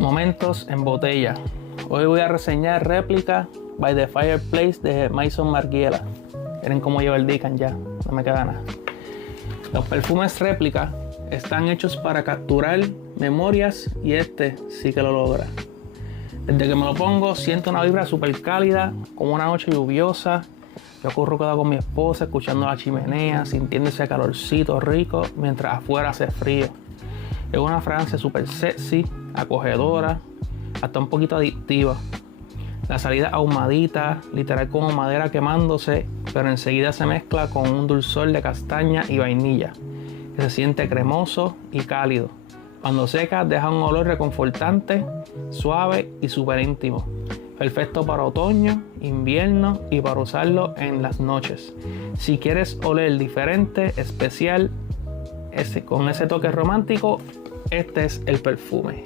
Momentos en botella. Hoy voy a reseñar Réplica by the Fireplace de Maison Margiela. Miren cómo lleva el Decan ya, no me queda nada. Los perfumes Réplica están hechos para capturar memorias y este sí que lo logra. Desde que me lo pongo siento una vibra súper cálida, como una noche lluviosa. Yo corro con mi esposa escuchando la chimenea, sintiendo ese calorcito rico mientras afuera hace frío. Es una fragancia súper sexy, acogedora, hasta un poquito adictiva. La salida ahumadita, literal como madera quemándose, pero enseguida se mezcla con un dulzor de castaña y vainilla, que se siente cremoso y cálido. Cuando seca deja un olor reconfortante, suave y súper íntimo. Perfecto para otoño, invierno y para usarlo en las noches. Si quieres oler diferente, especial, con ese toque romántico, este es el perfume.